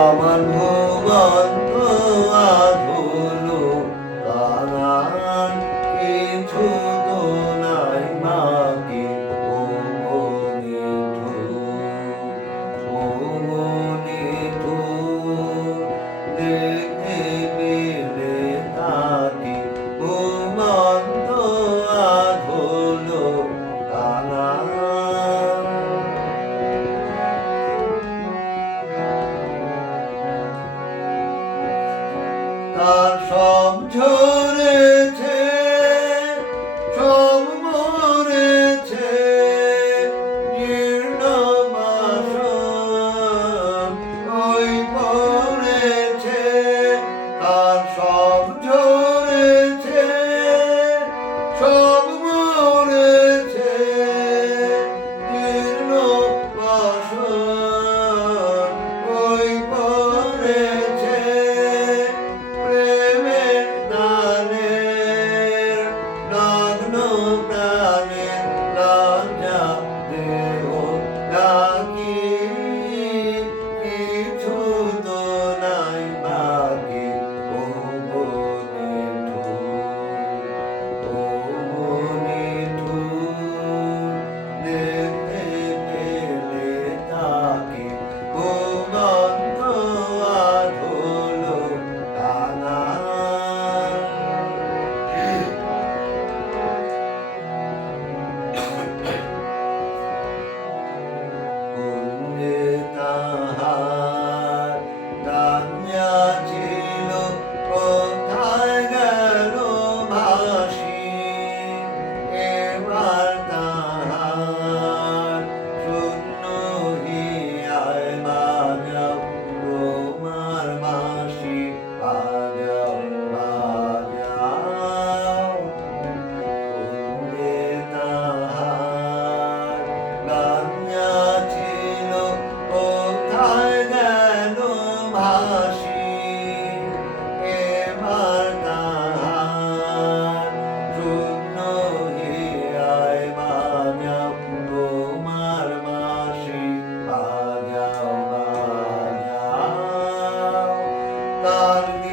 আমার ভুবন তার সব ঝোল Amar